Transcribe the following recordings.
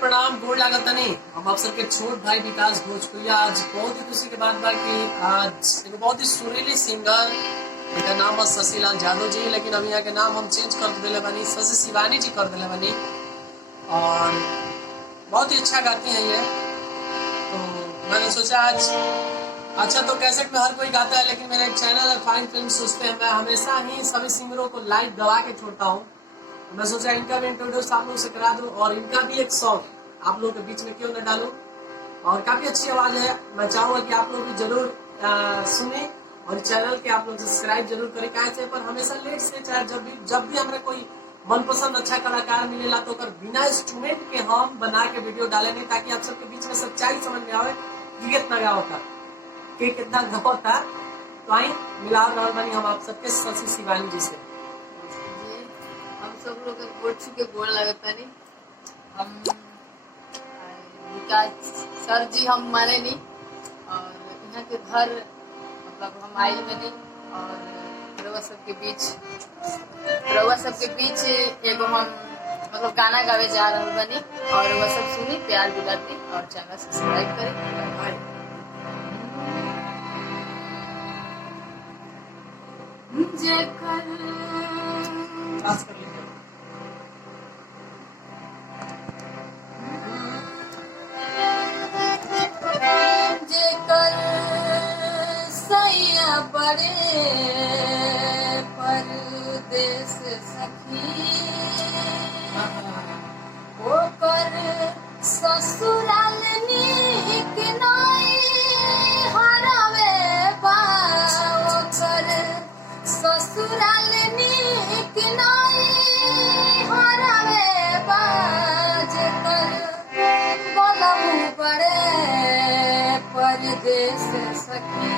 प्रणाम गोड़ लागत नहीं। हम आप सबके छोट भाई विकास भोजपुरिया आज बहुत ही खुशी के बात बा कि आज एक बहुत ही सुरीली सिंगर इनका नाम है शशिलाल यादव जी, लेकिन अभी यहाँ के नाम हम चेंज कर दिले बनी, शशि शिवानी जी कर दिले बनी और बहुत ही अच्छा गाती हैं ये। तो मैंने सोचा आज अच्छा तो कैसेट में हर कोई गाता है, लेकिन मेरा एक चैनल है फाइन फिल्म सोचते हैं, मैं हमेशा ही सभी सिंगरों को लाइव गवा के छोड़ता हूँ। मैं सोचा इनका भी इंट्रोड्यूस आप लोग से करा दूं और इनका भी एक सॉन्ग आप लोग के बीच में क्यों न डालूं। और काफी अच्छी आवाज है, मैं चाहूंगा कि आप लोग भी जरूर सुने और चैनल के आप लोग सब्सक्राइब जरूर करें। कैसे पर हमेशा लेट से चाहे जब भी हमें कोई मनपसंद अच्छा कलाकार मिलेला तो बिना इंस्ट्रूमेंट के हम बना के वीडियो डाले नहीं, ताकि आप सबके बीच में सच्चाई समझ में आवे कि कितना गाओ था कि कितना गाओ था। तो आई मिलाव रहल बनी हम आप सबके शशि शिवानी जी से। हम सब लोग गोड़ छू गोड़ लगता नहीं, हम विकास सर जी हम माने नहीं और यहाँ के घर मतलब हम आए में नहीं और रउआ सबके बीच एगो हम मतलब गाना गावे जा रहे बनी और वह सब सुनी प्यार गुलाटी और चैनल सब्सक्राइब करें। बड़े परदेस सखी होकर ससुराल नीक नाई हरावे बा, होकर ससुराल नीक नाई हरावे बा, जेकर बलम बड़े परदेस सखी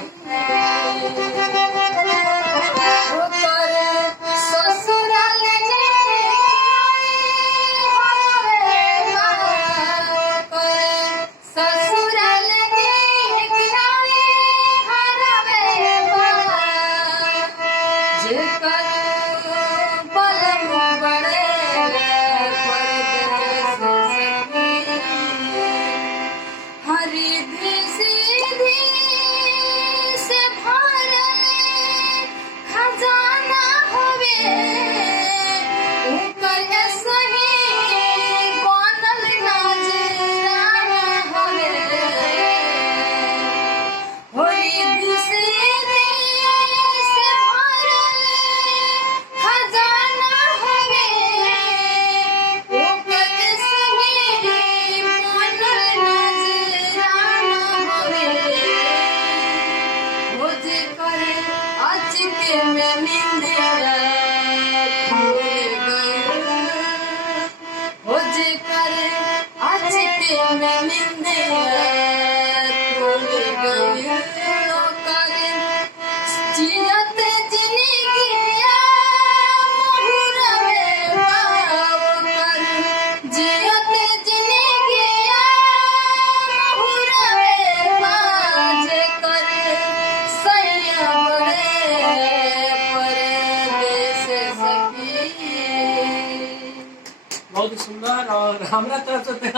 बहुत सुंदर। और हमारा तरफ से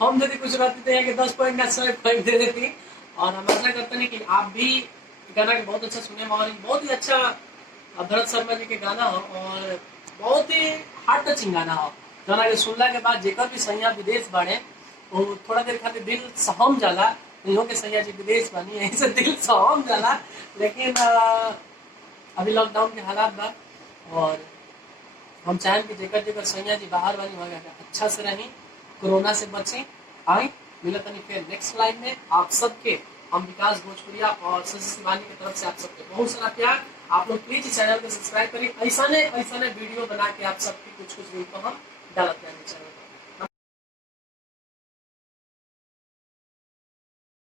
हम यदि कुछ रहते थे कि 10 पॉइंट का 100 पॉइंट दे देती। और हम ऐसा करते हैं कि आप भी गाना के बहुत अच्छा सुने और बहुत ही अच्छा भरत शर्मा जी के गाना हो और बहुत ही हार्ट टचिंग गाना हो, गाना के सुनला के बाद जेकर भी सैया विदेश बाड़े वो थोड़ा देर खातिर दिल सहम जाला, इहो के सैया जी विदेश बानी यही से दिल सहम जाला। लेकिन अभी लॉकडाउन के हालात बा और हम चाहें कि जेकर जेकर सैया जी बाहर वाली वहाँ अच्छा से रही, कोरोना से बची। आई मिलत नहीं फिर नेक्स्ट लाइव में आप सबके हम विकास भोजपुरिया और शशि शिवानी की तरफ से आप सबके बहुत सारा प्यार। आप लोग प्लीज चैनल को सब्सक्राइब करिए, ऐसा वीडियो बना के आप सबकी कुछ वीडियो हम डालते हैं चैनल।